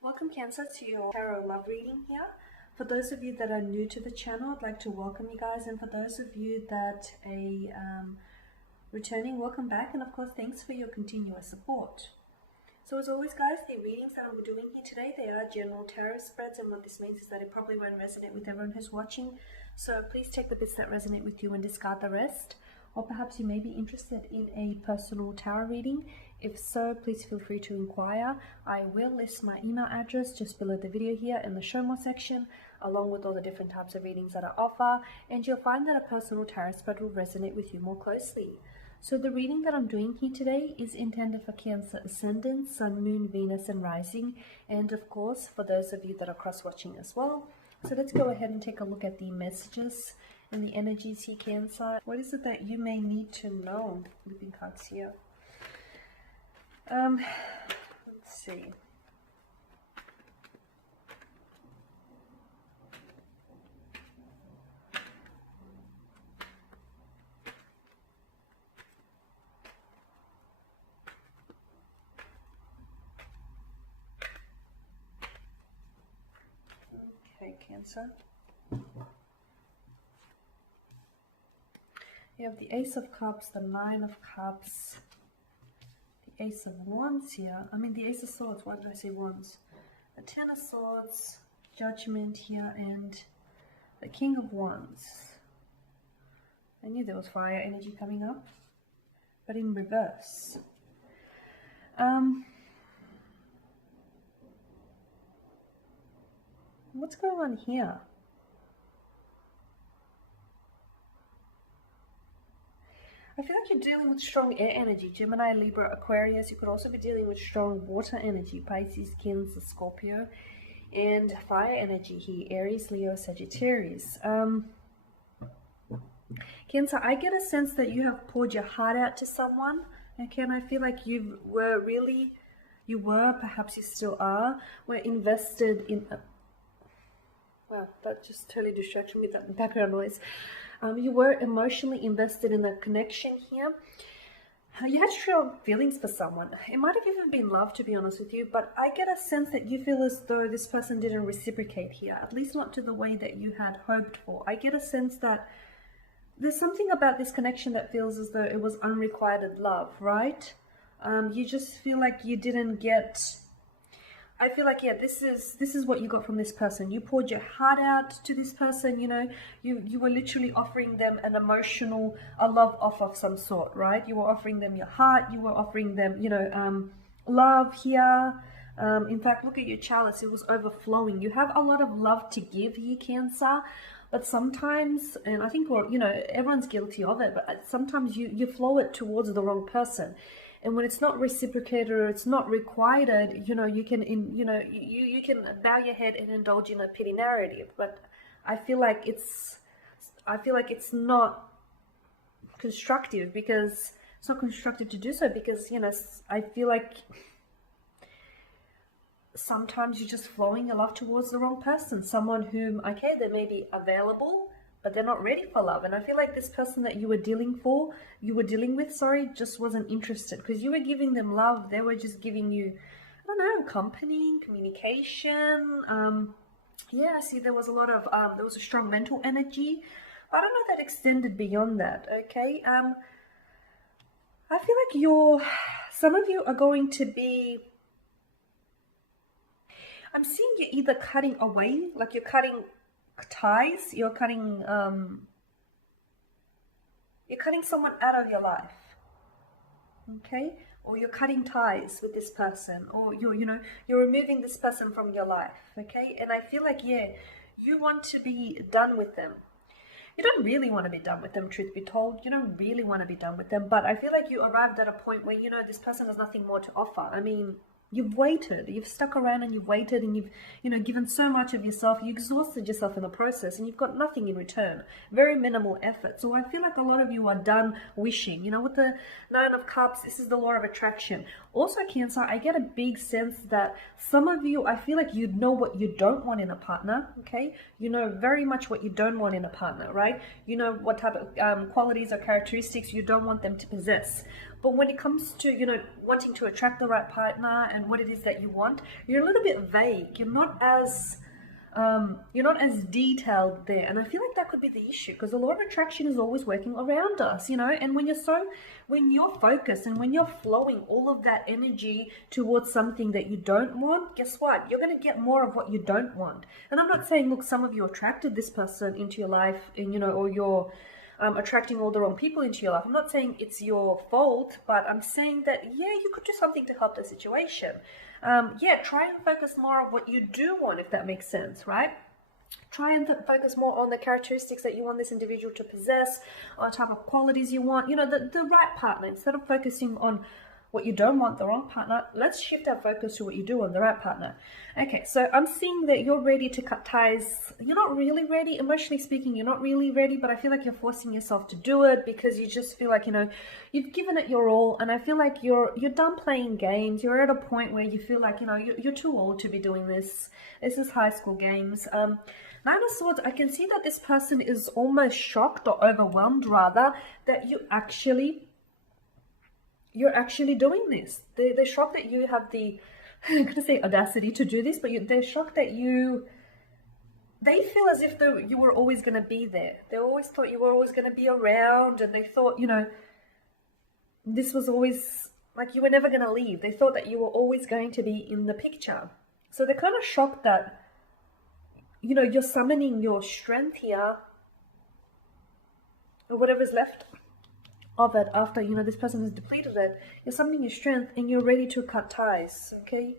Welcome Cancer to your tarot love reading here. For those of you that are new to the channel, I'd like to welcome you guys, and for those of you that are returning, welcome back, and of course thanks for your continuous support. So as always guys, the readings that I'm doing here today, they are general tarot spreads, and what this means is that it probably won't resonate with everyone who's watching, so please take the bits that resonate with you and discard the rest. Or perhaps you may be interested in a personal tarot reading. If so, please feel free to inquire. I will list my email address just below the video here in the show more section, along with all the different types of readings that I offer, and you'll find that a personal tarot spread will resonate with you more closely. So the reading that I'm doing here today is intended for Cancer Ascendant, Sun, Moon, Venus and Rising, and of course for those of you that are cross-watching as well. So let's go ahead and take a look at the messages and the energies here, Cancer. What is it that you may need to know? Flipping cards here. Let's see. Okay, Cancer. You have the Ace of Cups, the Nine of Cups, the Ace of Wands here. I mean the Ace of Swords, why did I say Wands? The Ten of Swords, Judgment here, and the King of Wands. I knew there was fire energy coming up, but in reverse. What's going on here? I feel like you're dealing with strong air energy, Gemini, Libra, Aquarius. You could also be dealing with strong water energy, Pisces, Cancer, Scorpio, and fire energy here, Aries, Leo, Sagittarius. Cancer, I get a sense that you have poured your heart out to someone, okay, and I feel like you were, perhaps you still are, were invested in wow, that just totally distracted me with that background noise. You were emotionally invested in that connection here. You had strong feelings for someone. It might have even been love, to be honest with you, but I get a sense that you feel as though this person didn't reciprocate here, at least not to the way that you had hoped for. I get a sense that there's something about this connection that feels as though it was unrequited love, right? You just feel like you didn't get... I feel like, yeah, this is what you got from this person. You poured your heart out to this person, you know, you were literally offering them an emotional, a love offer of some sort, right? You were offering them your heart, you were offering them, you know, love here. In fact, look at your chalice, it was overflowing. You have a lot of love to give here, Cancer, but sometimes, and I think, well, you know, everyone's guilty of it, but sometimes you flow it towards the wrong person. And when it's not reciprocated or it's not requited, you know, you can, you can bow your head and indulge in a pity narrative. But I feel like it's not constructive, because it's not constructive to do so, because, you know, I feel like sometimes you're just flowing your love towards the wrong person, someone whom, okay, they may be available, but they're not ready for love. And I feel like this person that you were dealing with, just wasn't interested, because you were giving them love. They were just giving you, I don't know, company, communication. Yeah, I see there was a lot of, there was a strong mental energy. I don't know if that extended beyond that, okay? I feel like some of you are going to be, I'm seeing you either cutting away, like you're cutting ties, you're cutting someone out of your life, okay, or you're cutting ties with this person, or you're removing this person from your life, okay? And I feel like, yeah, you want to be done with them. You don't really want to be done with them, truth be told. You don't really want to be done with them, but I feel like you arrived at a point where, you know, this person has nothing more to offer. I mean, you've waited, you've stuck around and you've waited, and you've, you know, given so much of yourself, you exhausted yourself in the process, and you've got nothing in return. Very minimal effort. So I feel like a lot of you are done wishing. You know, with the Nine of Cups, this is the law of attraction. Also, Cancer, I get a big sense that some of you, I feel like you know what you don't want in a partner, okay? You know very much what you don't want in a partner, right? You know what type of qualities or characteristics you don't want them to possess. But when it comes to, wanting to attract the right partner and what it is that you want, you're a little bit vague. You're not as detailed there. And I feel like that could be the issue, because the law of attraction is always working around us, and when you're focused and when you're flowing all of that energy towards something that you don't want, guess what? You're going to get more of what you don't want. And I'm not saying, look, some of you attracted this person into your life and, or you're attracting all the wrong people into your life. I'm not saying it's your fault, but I'm saying that, you could do something to help the situation. Try and focus more on what you do want, if that makes sense, right? Try and focus more on the characteristics that you want this individual to possess, or the type of qualities you want, the right partner. Instead of focusing on what you don't want, the wrong partner, let's shift our focus to what you do want, the right partner. Okay, so I'm seeing that you're ready to cut ties. You're not really ready, emotionally speaking, you're not really ready, but I feel like you're forcing yourself to do it because you just feel like, you've given it your all, and I feel like you're done playing games. You're at a point where you feel like, you're too old to be doing this. This is high school games. Nine of Swords, I can see that this person is almost shocked or overwhelmed, rather, that you're actually doing this. They're shocked that you have the, I'm going to say audacity to do this, but they're shocked that they feel as if you were always going to be there. They always thought you were always going to be around, and they thought, this was always, like, you were never going to leave. They thought that you were always going to be in the picture. So they're kind of shocked that, you're summoning your strength here, or whatever's left of it after, this person has depleted it. You're summoning your strength and you're ready to cut ties, okay?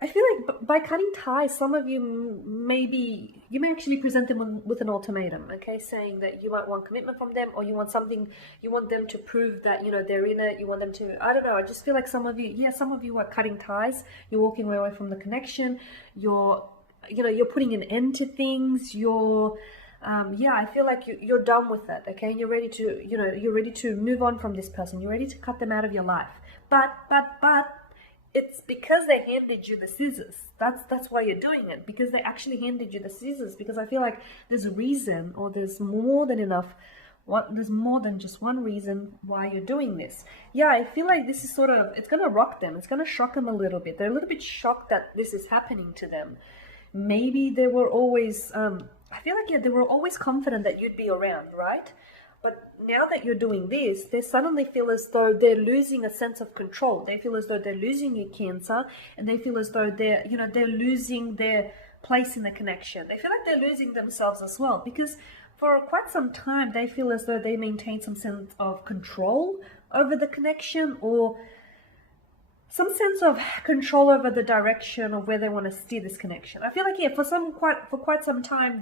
I feel like by cutting ties, some of you you may actually present them with an ultimatum, okay? Saying that you might want commitment from them, or you want them to prove that, they're in it. You want them to, I don't know, I just feel like some of you are cutting ties. You're walking away from the connection. You're putting an end to things. I feel like you're done with it, okay? You're ready to move on from this person. You're ready to cut them out of your life. But it's because they handed you the scissors. That's why you're doing it, because they actually handed you the scissors. Because I feel like there's a reason, or there's more than enough. There's more than just one reason why you're doing this. Yeah, I feel like this is it's going to rock them. It's going to shock them a little bit. They're a little bit shocked that this is happening to them. Maybe they were always, I feel like, they were always confident that you'd be around, right? But now that you're doing this, they suddenly feel as though they're losing a sense of control. They feel as though they're losing your Cancer, and they feel as though they're losing their place in the connection. They feel like they're losing themselves as well, because for quite some time, they feel as though they maintain some sense of control over the connection, or some sense of control over the direction of where they want to steer this connection. I feel like, for quite some time,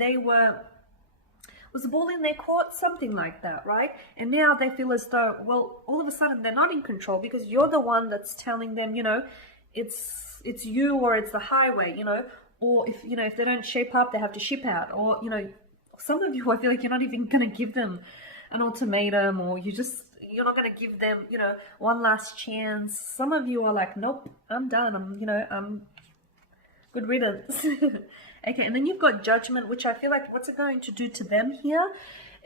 was the ball in their court, something like that, right? And now they feel as though, well, all of a sudden they're not in control, because you're the one that's telling them, it's you, or it's the highway, or if they don't shape up, they have to ship out, or, some of you, I feel like you're not even going to give them an ultimatum, or you're not going to give them, one last chance. Some of you are like, nope, I'm done. I'm good riddance. Okay, and then you've got Judgment, which I feel like, what's it going to do to them here?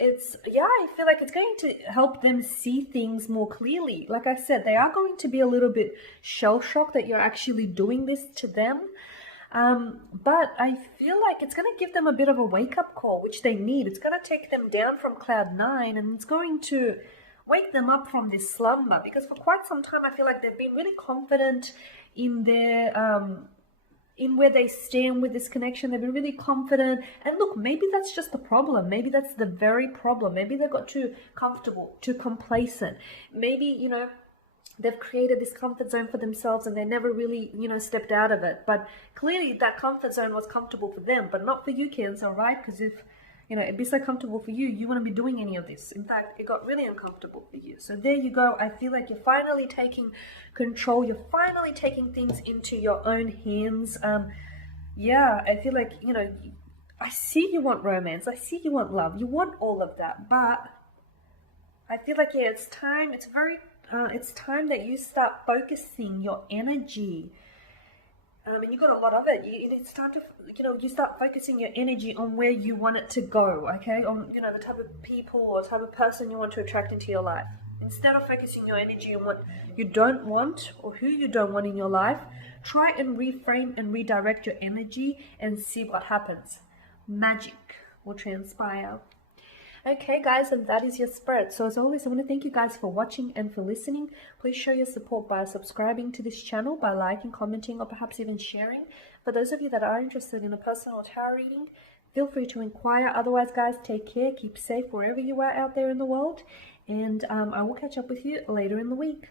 I feel like it's going to help them see things more clearly. Like I said, they are going to be a little bit shell-shocked that you're actually doing this to them. But I feel like it's going to give them a bit of a wake-up call, which they need. It's going to take them down from cloud 9, and it's going to wake them up from this slumber, because for quite some time I feel like they've been really confident in their in where they stand with this connection. They've been really confident, and look, maybe that's just the problem. Maybe that's the very problem. Maybe they got too comfortable, too complacent. Maybe they've created this comfort zone for themselves, and they never really stepped out of it. But clearly that comfort zone was comfortable for them, but not for you, Cancer, right? Because if it'd be so comfortable for you, you wouldn't be doing any of this. In fact, it got really uncomfortable for you. So there you go. I feel like you're finally taking control. You're finally taking things into your own hands. I feel like, I see you want romance. I see you want love. You want all of that. But I feel like, it's time. It's time that you start focusing your energy. And you got a lot of it. It's time to, you start focusing your energy on where you want it to go, okay? On, the type of people or type of person you want to attract into your life. Instead of focusing your energy on what you don't want or who you don't want in your life, try and reframe and redirect your energy and see what happens. Magic will transpire. Okay guys, and that is your spirit. So as always, I want to thank you guys for watching and for listening. Please show your support by subscribing to this channel, by liking, commenting, or perhaps even sharing. For those of you that are interested in a personal tarot reading, feel free to inquire. Otherwise guys, take care, keep safe wherever you are out there in the world, and I will catch up with you later in the week.